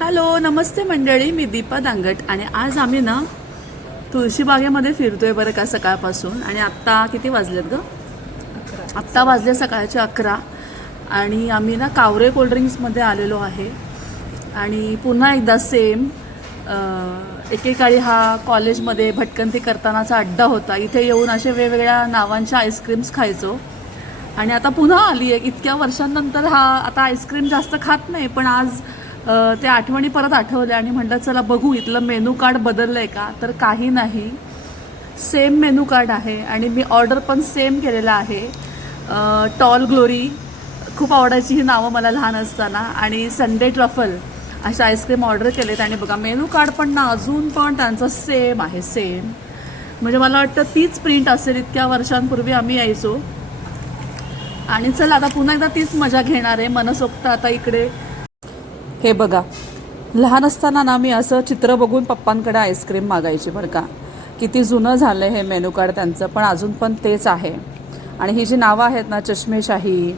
Hello नमस्ते मंडळी, मी दीपा दांगट आणि आज आम्ही ना तुळशीबागेमध्ये फिरतोय बरं का सकाळपासून. आणि आत्ता किती वाजलेत ग? आत्ता वाजले सकाळचे 11. आणि आम्ही ना कावरे कोल्ड्रिंक्समध्ये आलेलो आहे. आणि पुन्हा एकदा सेम एकेकाळी हा कॉलेजमध्ये भटकंती करतानाचा अड्डा होता. इथे येऊन असे वेगवेगळ्या नावांच्या आईस्क्रीम्स खायचो. आणि आता पुन्हा आली आहे इतक्या वर्षांनंतर. हा आता आईस्क्रीम जास्त खात नाही, पण आज त्या आठवणी परत आठवल्या आणि म्हटलं चला बघू इथलं मेनू कार्ड बदललं आहे का. तर काही नाही, सेम मेनू कार्ड आहे. आणि मी ऑर्डर पण सेम केलेला आहे. टॉल ग्लोरी खूप आवडायची ही नावं मला लहान असताना. आणि संडे ट्रफल अशा आईस्क्रीम ऑर्डर केलेत. आणि बघा मेनू कार्ड पण ना अजून पण त्यांचं सेम आहे, सेम. म्हणजे मला वाटतं तीच प्रिंट असेल, इतक्या वर्षांपूर्वी आम्ही यायचो. आणि चला आता पुन्हा एकदा तीच मजा घेणार आहे मनसोक्त. आता इकडे हे बघा, लहान असताना ना मी असं चित्र बघून पप्पांकडे आईस्क्रीम मागायची बरं का. किती जुनं झालं हे मेनू कार्ड त्यांचं, पण अजून पण तेच आहे. आणि ही जी नावं आहेत ना, चष्मेशाही,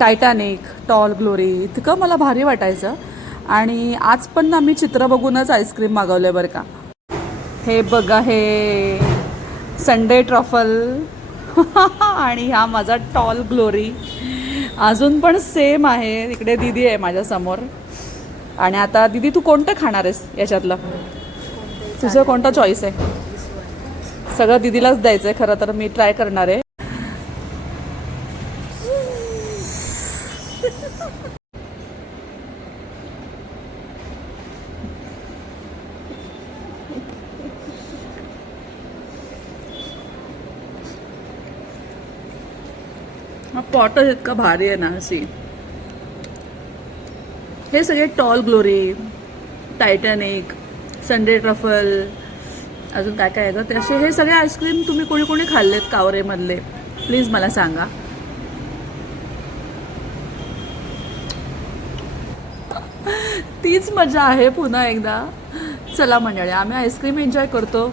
टायटॅनिक, टॉल ग्लोरी, इतकं मला भारी वाटायचं. आणि आज पण ना मी चित्र बघूनच आईस्क्रीम मागवलं आहे बरं का. हे बघा, हे संडे ट्रफल आणि हा माझा टॉल ग्लोरी अजून पण सेम आहे. इकडे दीदी आहे माझ्यासमोर. आणि आता दीदी तू कोणतं खाणार आहेस याच्यातलं? तुझं कोणता चॉईस आहे? सगळं दीदीलाच द्यायचं आहे खरं तर. मी ट्राय करणार आहे. हा पॉटच इतका भारी आहे ना. अशी हे सगळे tall glory, Titanic, sundae truffle, अजून काय काय आहे का तसे. हे सगळे आईस्क्रीम तुम्ही कोणी कोणी खाल्लेत कावरेमधले प्लीज मला सांगा. तीच मजा आहे पुन्हा एकदा. चला मंडळी, आम्ही आईस्क्रीम एन्जॉय करतो.